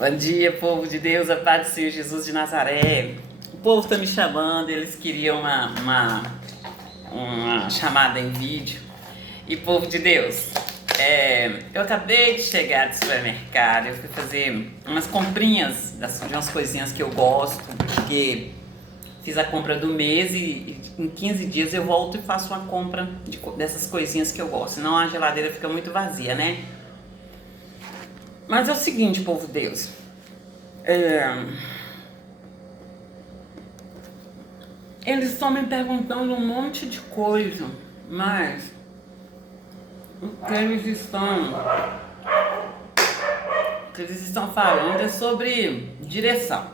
Bom dia, povo de Deus, a paz do Senhor Jesus de Nazaré. O povo está me chamando, eles queriam uma chamada em vídeo. E povo de Deus, eu acabei de chegar do supermercado, eu fui fazer umas comprinhas de umas coisinhas que eu gosto, porque fiz a compra do mês e em 15 dias eu volto e faço uma compra dessas coisinhas que eu gosto, senão a geladeira fica muito vazia, né? Mas é o seguinte, povo de Deus, eles estão me perguntando um monte de coisa, mas o que eles estão falando é sobre direção.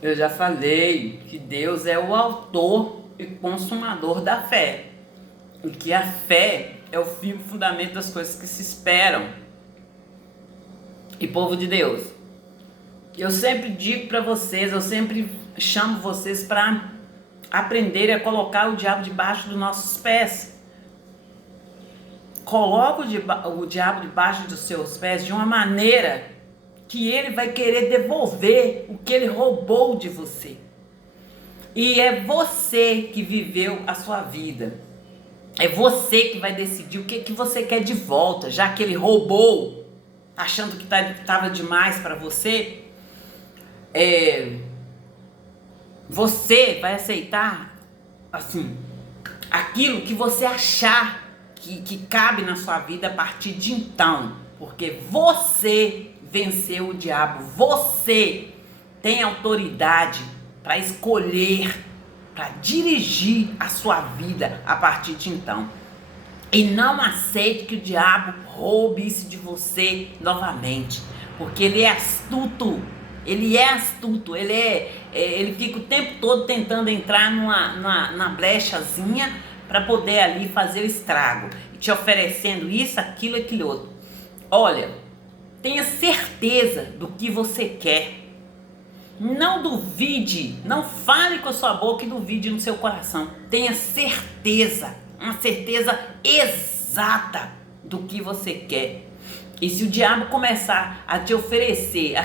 Eu já falei que Deus é o autor e consumador da fé, e que a fé é o firme fundamento das coisas que se esperam. E povo de Deus, eu sempre digo para vocês, eu sempre chamo vocês para aprenderem a colocar o diabo debaixo dos nossos pés. Coloca o diabo debaixo dos seus pés de uma maneira que ele vai querer devolver o que ele roubou de você. E é você que viveu a sua vida. É você que vai decidir o que você quer de volta, já que ele roubou, achando que estava demais para você. Você vai aceitar assim aquilo que você achar que cabe na sua vida a partir de então, porque você venceu o diabo, você tem autoridade para escolher, para dirigir a sua vida a partir de então. E não aceite que o diabo roube isso de você novamente, porque ele é astuto. Ele fica o tempo todo tentando entrar na brechazinha para poder ali fazer o estrago, e te oferecendo isso, aquilo, aquilo outro. Olha, tenha certeza do que você quer. Não duvide, não fale com a sua boca e duvide no seu coração. Tenha certeza, uma certeza exata do que você quer. E se o diabo começar a te oferecer, a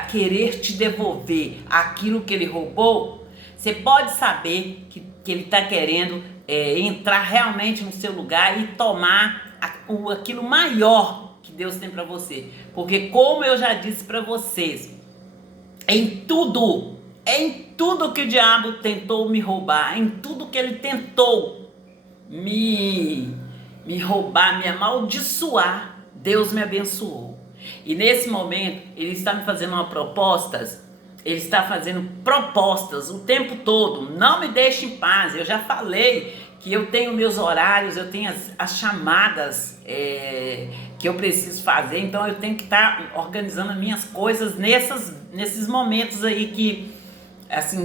querer te devolver aquilo que ele roubou, você pode saber que ele está querendo entrar realmente no seu lugar e tomar aquilo maior que Deus tem para você. Porque como eu já disse para vocês, em tudo que o diabo tentou me roubar, em tudo que ele tentou me roubar, me amaldiçoar, Deus me abençoou. E nesse momento ele está me fazendo ele está fazendo propostas o tempo todo. Não me deixe em paz. Eu já falei que eu tenho meus horários, eu tenho as chamadas que eu preciso fazer, então eu tenho que estar organizando as minhas coisas nesses momentos aí que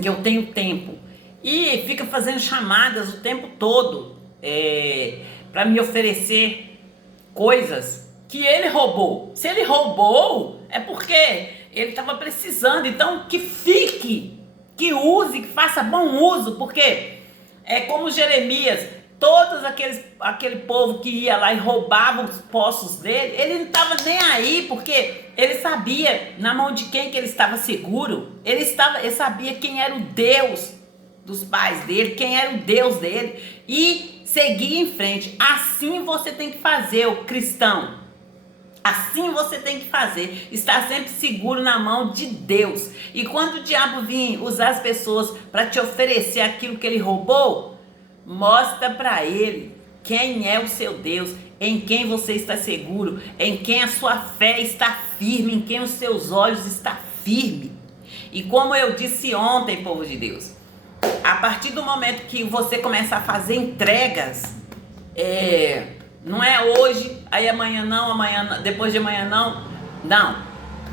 eu tenho tempo. E fica fazendo chamadas o tempo todo para me oferecer coisas que ele roubou. Se ele roubou, é porque ele estava precisando. Então que que use, que faça bom uso, porque é como Jeremias, aquele povo que ia lá e roubava os poços dele, ele não estava nem aí, porque ele sabia na mão de quem que ele estava seguro. Ele sabia quem era o Deus dos pais dele, quem era o Deus dele, e seguir em frente. Assim você tem que fazer, o cristão. Assim você tem que fazer, estar sempre seguro na mão de Deus. E quando o diabo vir usar as pessoas para te oferecer aquilo que ele roubou, mostra para ele quem é o seu Deus, em quem você está seguro, em quem a sua fé está firme, em quem os seus olhos estão firmes. E como eu disse ontem, povo de Deus, a partir do momento que você começa a fazer entregas, não é hoje, aí amanhã não, depois de amanhã não. Não.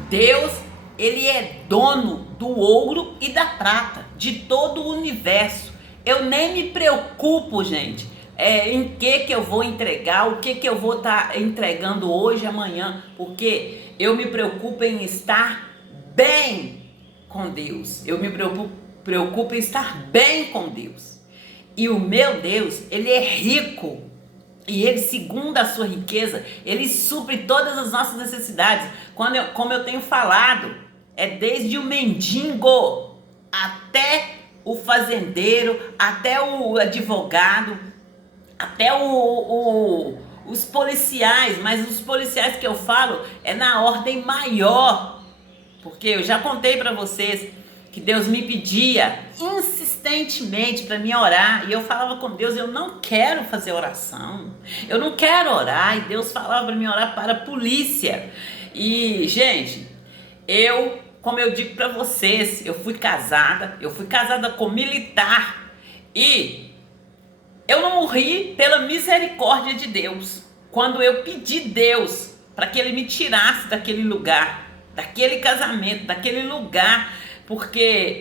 Deus, ele é dono do ouro e da prata, de todo o universo. Eu nem me preocupo, gente, em que eu vou entregar, o que eu vou estar entregando hoje, amanhã, porque eu me preocupo em estar bem com Deus. Eu me preocupo em estar bem com Deus. E o meu Deus, ele é rico E Ele, segundo a sua riqueza, Ele supre todas as nossas necessidades. Como eu tenho falado, é desde o mendigo até o fazendeiro, até o advogado, até os policiais. Mas os policiais que eu falo é na ordem maior. Porque eu já contei para vocês que Deus me pedia insistentemente para mim orar, e eu falava com Deus, eu não quero fazer oração, eu não quero orar, e Deus falava para mim orar para a polícia. E gente, como eu digo para vocês, eu fui casada com militar, e eu não morri pela misericórdia de Deus. Quando eu pedi Deus para que Ele me tirasse daquele lugar, daquele casamento, daquele lugar, porque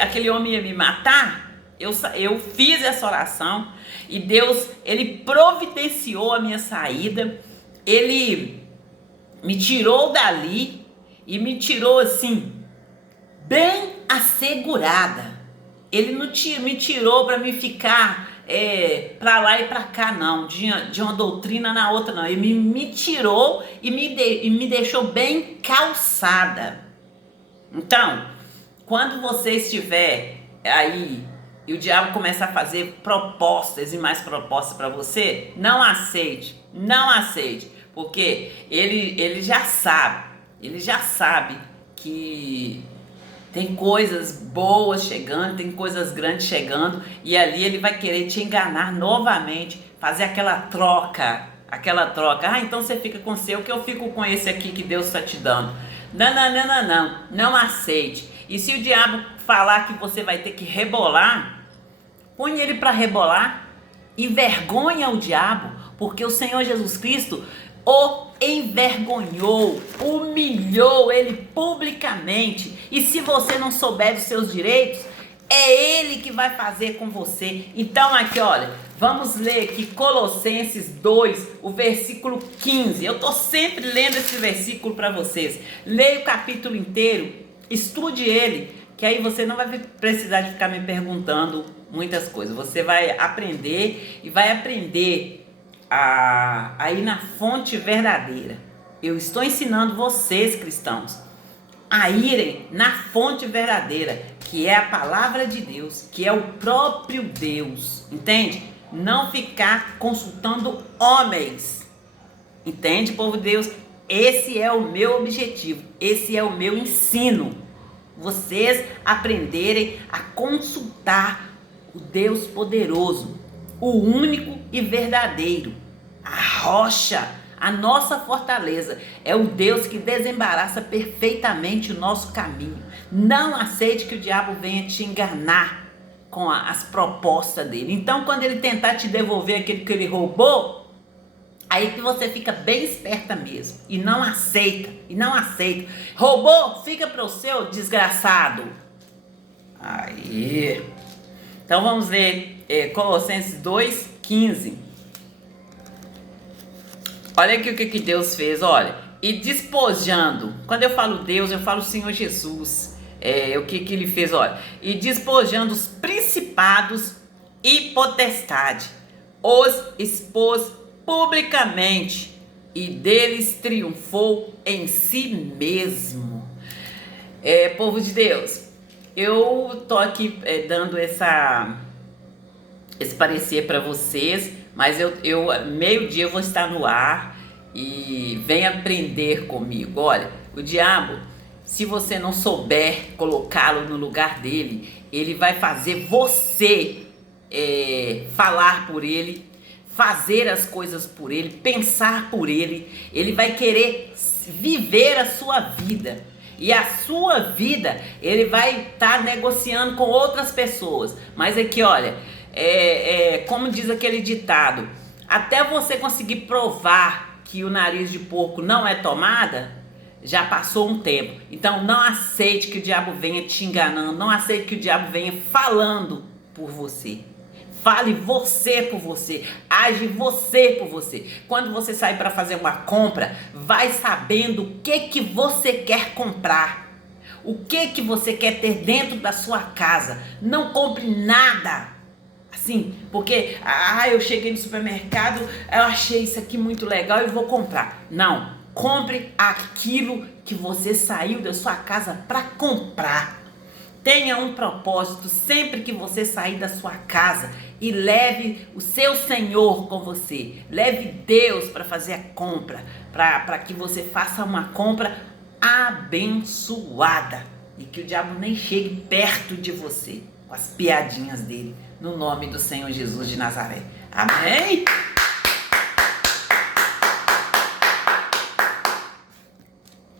aquele homem ia me matar, eu fiz essa oração e Deus, Ele providenciou a minha saída, Ele me tirou dali e me tirou assim, bem assegurada. Ele não me tirou para me ficar para lá e para cá, não, de uma doutrina na outra, não. Ele me tirou e me deixou bem calçada. Então, quando você estiver aí e o diabo começar a fazer propostas e mais propostas para você, não aceite, porque ele já sabe que tem coisas boas chegando, tem coisas grandes chegando, e ali ele vai querer te enganar novamente, fazer aquela troca. Ah, então você fica com o seu, que eu fico com esse aqui que Deus está te dando. Não aceite. E se o diabo falar que você vai ter que rebolar, põe ele para rebolar, envergonha o diabo, porque o Senhor Jesus Cristo o envergonhou, humilhou ele publicamente. E se você não souber dos seus direitos, é Ele que vai fazer com você. Então aqui, olha, vamos ler aqui Colossenses 2, o versículo 15. Eu estou sempre lendo esse versículo para vocês. Leia o capítulo inteiro, estude ele, que aí você não vai precisar de ficar me perguntando muitas coisas. Você vai aprender e vai aprender a ir na fonte verdadeira. Eu estou ensinando vocês, cristãos, a irem na fonte verdadeira, que é a palavra de Deus, que é o próprio Deus, entende? Não ficar consultando homens, entende, povo de Deus? Esse é o meu objetivo, esse é o meu ensino, vocês aprenderem a consultar o Deus poderoso, o único e verdadeiro, a rocha, a nossa fortaleza, é o Deus que desembaraça perfeitamente o nosso caminho. Não aceite que o diabo venha te enganar com as propostas dele. Então, quando ele tentar te devolver aquilo que ele roubou, aí que você fica bem esperta mesmo. E não aceita. Roubou? Fica para o seu, desgraçado. Aí. Então, vamos ler Colossenses 2:15. Olha aqui o que Deus fez, olha. E despojando, quando eu falo Deus, eu falo Senhor Jesus. O que ele fez, olha. E despojando os principados e potestade, os expôs publicamente e deles triunfou em si mesmo. Povo de Deus, eu tô aqui dando esse parecer para vocês, mas eu meio-dia eu vou estar no ar e vem aprender comigo. Olha, o diabo, se você não souber colocá-lo no lugar dele, ele vai fazer você falar por ele, fazer as coisas por ele, pensar por ele. Ele vai querer viver a sua vida. E a sua vida, ele vai estar negociando com outras pessoas. Mas aqui, olha, como diz aquele ditado, até você conseguir provar que o nariz de porco não é tomada, já passou um tempo. Então não aceite que o diabo venha te enganando, não aceite que o diabo venha falando por você. Fale você por você, age você por você. Quando você sair para fazer uma compra, vai sabendo o que você quer comprar, o que você quer ter dentro da sua casa. Não compre nada Sim, porque eu cheguei no supermercado, eu achei isso aqui muito legal e vou comprar. Não, compre aquilo que você saiu da sua casa para comprar. Tenha um propósito sempre que você sair da sua casa e leve o seu Senhor com você. Leve Deus para fazer a compra, para que você faça uma compra abençoada e que o diabo nem chegue perto de você com as piadinhas dele, no nome do Senhor Jesus de Nazaré. Amém?